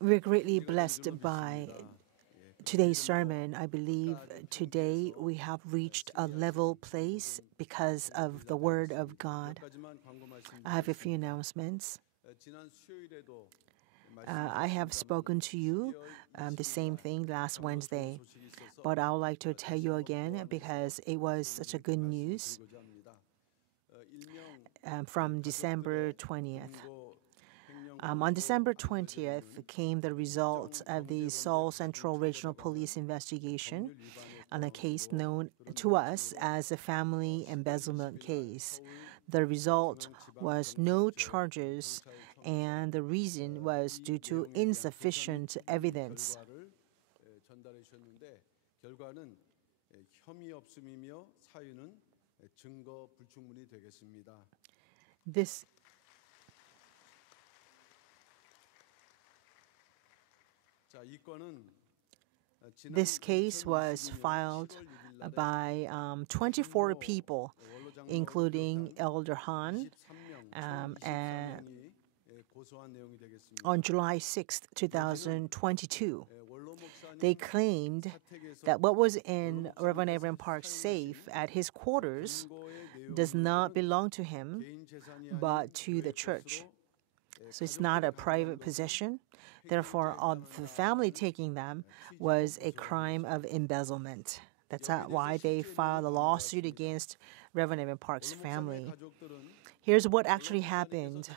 We're greatly blessed by today's sermon. I believe today we have reached a level place because of the Word of God. I have a few announcements. I have spoken to you the same thing last Wednesday, but I would like to tell you again because it was such a good news from December 20th. On December 20th came the results of the Seoul Central Regional Police investigation on a case known to us as a family embezzlement case. The result was no charges, and the reason was due to insufficient evidence. This case was filed by 24 people, including Elder Han, on July 6, 2022. They claimed that what was in Reverend Abraham Park's safe at his quarters does not belong to him, but to the church. So it's not a private possession. Therefore, the family taking them was a crime of embezzlement. That's why they filed a lawsuit against Reverend Evan Park's family. Here's what actually happened.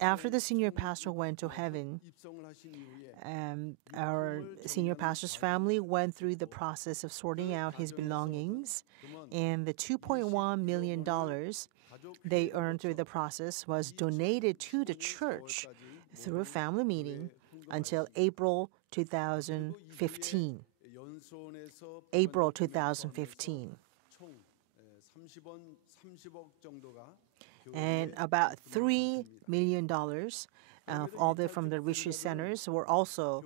After the senior pastor went to heaven, our senior pastor's family went through the process of sorting out his belongings, and the $2.1 million they earned through the process was donated to the church through a family meeting until April 2015. April 2015. And about $3 million from the richest centers were also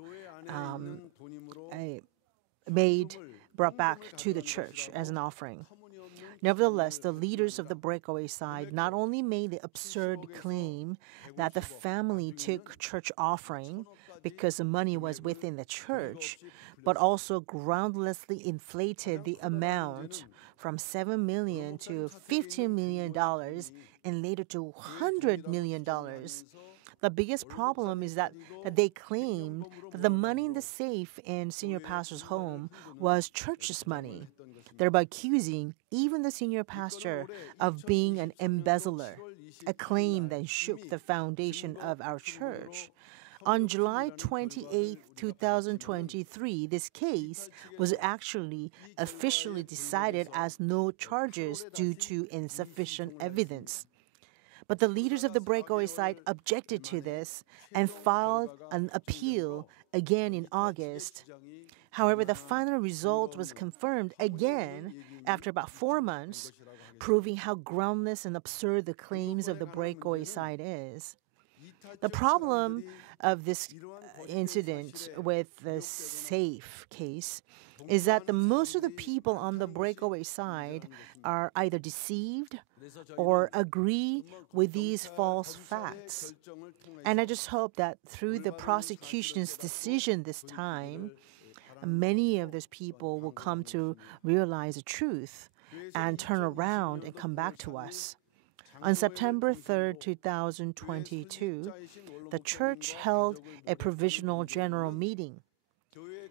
brought back to the church as an offering. Nevertheless, the leaders of the breakaway side not only made the absurd claim that the family took church offering because the money was within the church, but also groundlessly inflated the amount from $7 million to $15 million and later to $100 million. The biggest problem is that they claimed that the money in the safe in senior pastor's home was church's money, thereby accusing even the senior pastor of being an embezzler, a claim that shook the foundation of our church. On July 28, 2023, this case was actually officially decided as no charges due to insufficient evidence. But the leaders of the breakaway side objected to this and filed an appeal again in August. However, the final result was confirmed again after about 4 months, proving how groundless and absurd the claims of the breakaway side is. The problem of this incident with the safe case is that most of the people on the breakaway side are either deceived or agree with these false facts. And I just hope that through the prosecution's decision this time, many of those people will come to realize the truth and turn around and come back to us. On September 3, 2022, the church held a provisional general meeting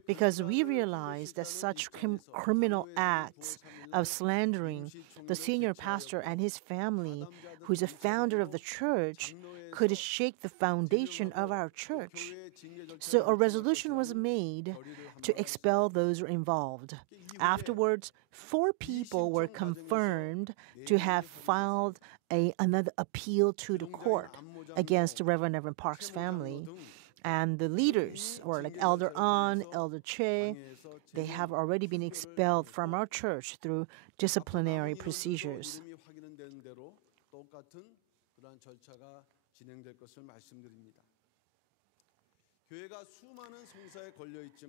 because we realized that such criminal acts of slandering the senior pastor and his family, who's a founder of the church, could shake the foundation of our church. So a resolution was made to expel those involved. Afterwards, 4 people were confirmed to have filed another appeal to the court against Reverend Evan Park's family. And the leaders, or like Elder An, Elder Cheil, they have already been expelled from our church through disciplinary procedures.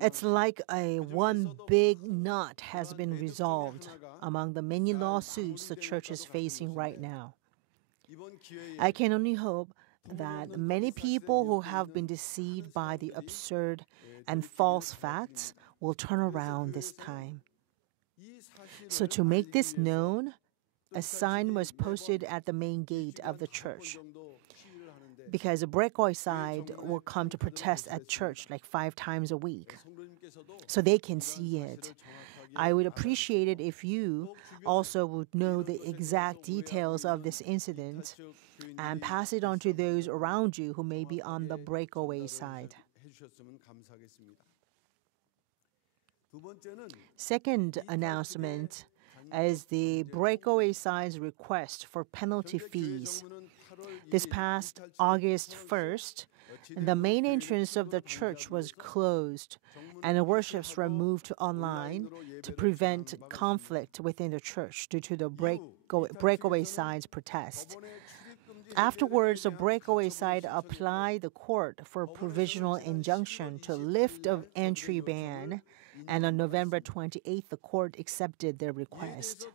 It's like one big knot has been resolved among the many lawsuits the church is facing right now. I can only hope that many people who have been deceived by the absurd and false facts will turn around this time. So to make this known, a sign was posted at the main gate of the church because the breakaway side will come to protest at church like 5 times a week so they can see it. I would appreciate it if you also would know the exact details of this incident and pass it on to those around you who may be on the breakaway side. Second announcement is the breakaway side's request for penalty fees. This past August 1st, the main entrance of the church was closed and the worships were moved to online to prevent conflict within the church due to the breakaway side's protest. Afterwards, the breakaway side applied the court for a provisional injunction to lift of entry ban, and on November 28th, the court accepted their request.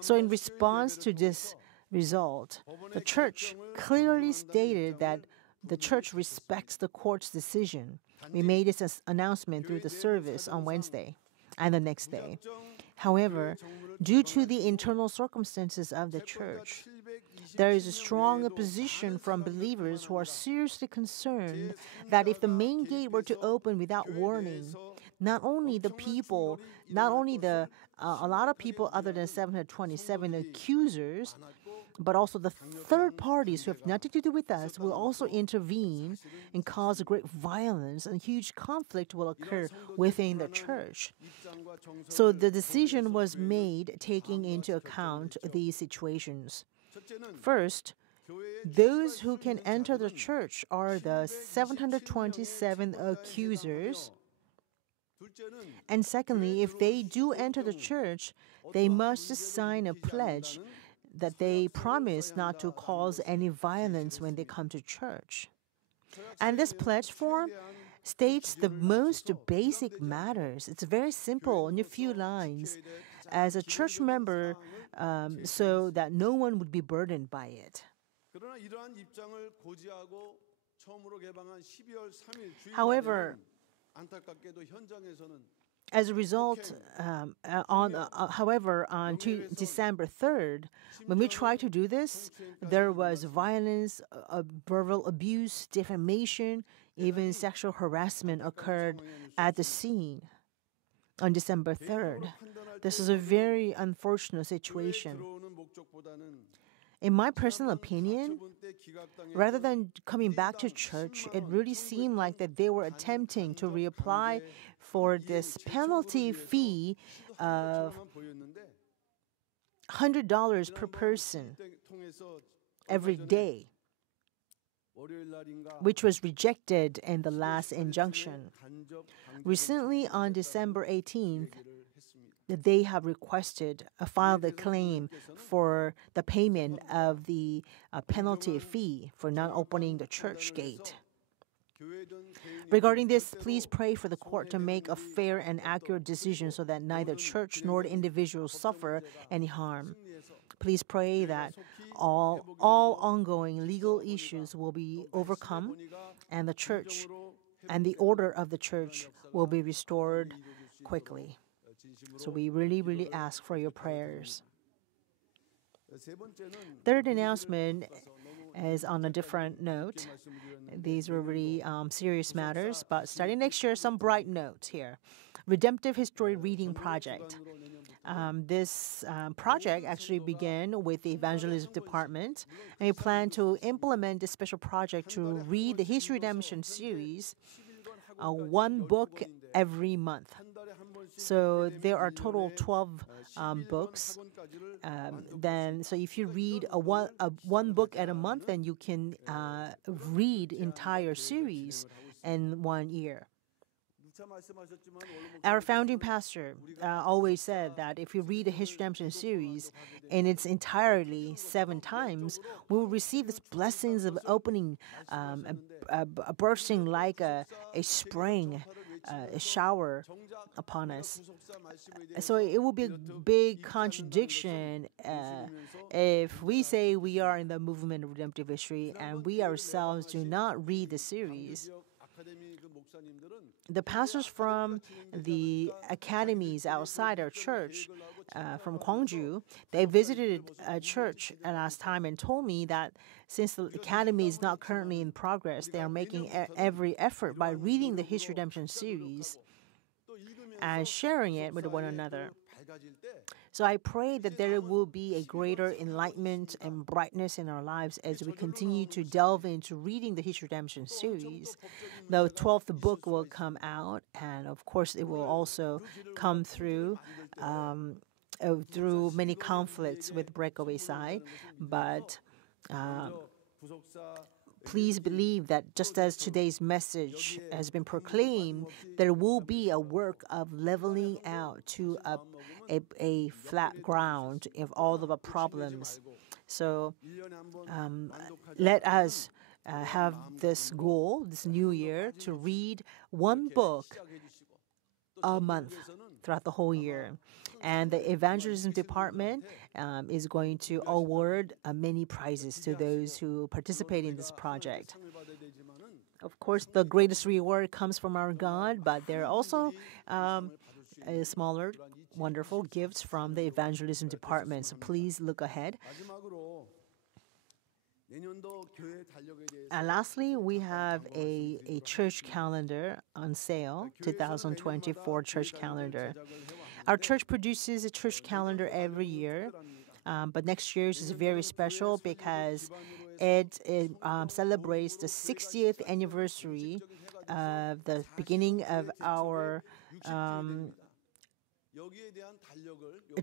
So in response to this result, the church clearly stated that the church respects the court's decision. We made this announcement through the service on Wednesday and the next day. However, due to the internal circumstances of the church, there is a strong opposition from believers who are seriously concerned that if the main gate were to open without warning, not only a lot of people other than 727 accusers, but also the third parties who have nothing to do with us will also intervene and cause great violence, and huge conflict will occur within the church. So the decision was made taking into account these situations. First, those who can enter the church are the 727 accusers. And secondly, if they do enter the church, they must sign a pledge that they promise not to cause any violence when they come to church. And this pledge form states the most basic matters. It's very simple in a few lines. As a church member, so that no one would be burdened by it. However, as a result, on December 3rd, when we tried to do this, there was violence, verbal abuse, defamation, even sexual harassment occurred at the scene on December 3rd. This is a very unfortunate situation. In my personal opinion, rather than coming back to church, it really seemed like that they were attempting to reapply for this penalty fee of $100 per person every day, which was rejected in the last injunction. Recently, on December 18th, they have filed a claim for the payment of the penalty fee for not opening the church gate. Regarding this, please pray for the court to make a fair and accurate decision so that neither church nor the individuals suffer any harm. Please pray that all ongoing legal issues will be overcome and the church and the order of the church will be restored quickly. So we really, really ask for your prayers. Third announcement is on a different note. These were really serious matters, but starting next year, some bright notes here. Redemptive History Reading Project. This project actually began with the evangelism department, and we plan to implement this special project to read the History Redemption series, one book every month. So there are total 12 books. So if you read one book at a month, then you can read entire series in 1 year. Our founding pastor always said that if you read the History Redemption series in its entirety 7 times, we will receive these blessings of opening, bursting like a spring shower upon us. So it will be a big contradiction if we say we are in the movement of redemptive history and we ourselves do not read the series. The pastors from the academies outside our church, from Gwangju, they visited a church last time and told me that since the academy is not currently in progress, they are making every effort by reading the History Redemption series and sharing it with one another. So I pray that there will be a greater enlightenment and brightness in our lives as we continue to delve into reading the History Redemption series. The 12th book will come out, and of course, it will also come through many conflicts with Breakaway side, but please believe that just as today's message has been proclaimed, there will be a work of leveling out to a flat ground of all of the problems. So let us have this goal, this new year, to read one book a month throughout the whole year. And the evangelism department is going to award many prizes to those who participate in this project. Of course, the greatest reward comes from our God, but there are also smaller, wonderful gifts from the evangelism department. So please look ahead. And lastly, we have a church calendar on sale, 2024 church calendar. Our church produces a church calendar every year, but next year's is very special because it celebrates the 60th anniversary of the beginning of our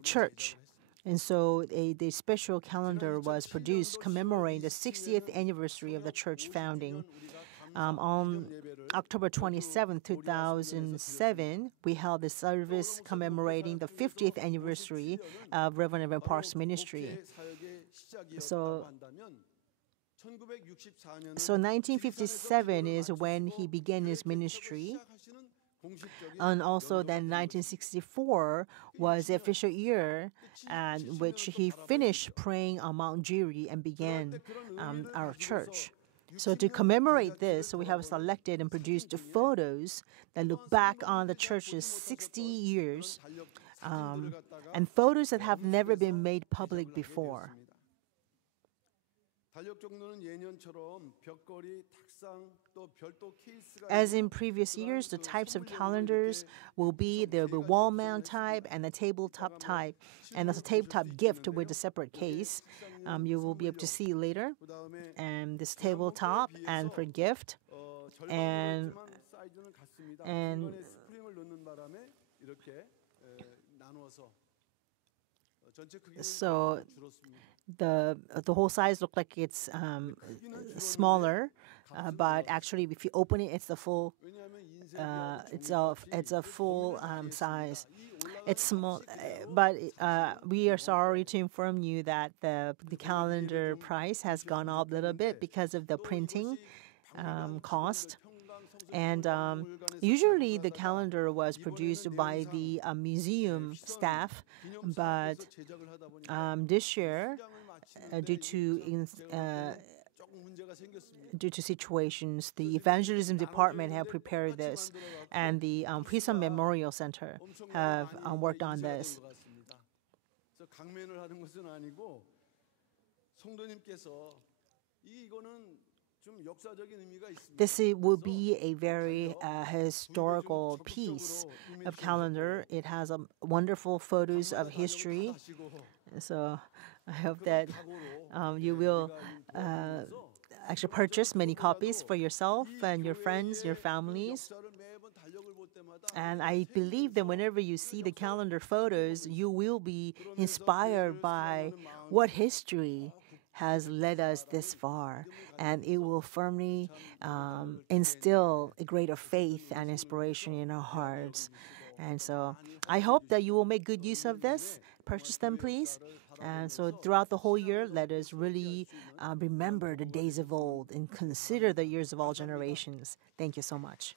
church. And so the special calendar was produced commemorating the 60th anniversary of the church founding. On October 27, 2007, we held a service commemorating the 50th anniversary of Reverend Evan Park's ministry. So 1957 is when he began his ministry. And also then 1964 was the official year in which he finished praying on Mount Jiri and began our church. So to commemorate this, we have selected and produced photos that look back on the church's 60 years and photos that have never been made public before. As in previous years, the types of calendars will be the wall mount type and the tabletop type. And there's a tabletop gift with a separate case. You will be able to see later. And this tabletop and for gift. And so the whole size look like it's smaller, but actually if you open it, it's the full. It's a full size. It's small, but we are sorry to inform you that the calendar price has gone up a little bit because of the printing cost. And usually the calendar was produced by the museum staff, but this year, due to situations, the evangelism department have prepared this, and the Prison Memorial Center have worked on this. This will be a very historical piece of calendar. It has wonderful photos of history. So I hope that you will actually purchase many copies for yourself and your friends, your families. And I believe that whenever you see the calendar photos, you will be inspired by what history has led us this far, and it will firmly instill a greater faith and inspiration in our hearts. And so I hope that you will make good use of this. Purchase them, please. And so throughout the whole year, let us really remember the days of old and consider the years of all generations. Thank you so much.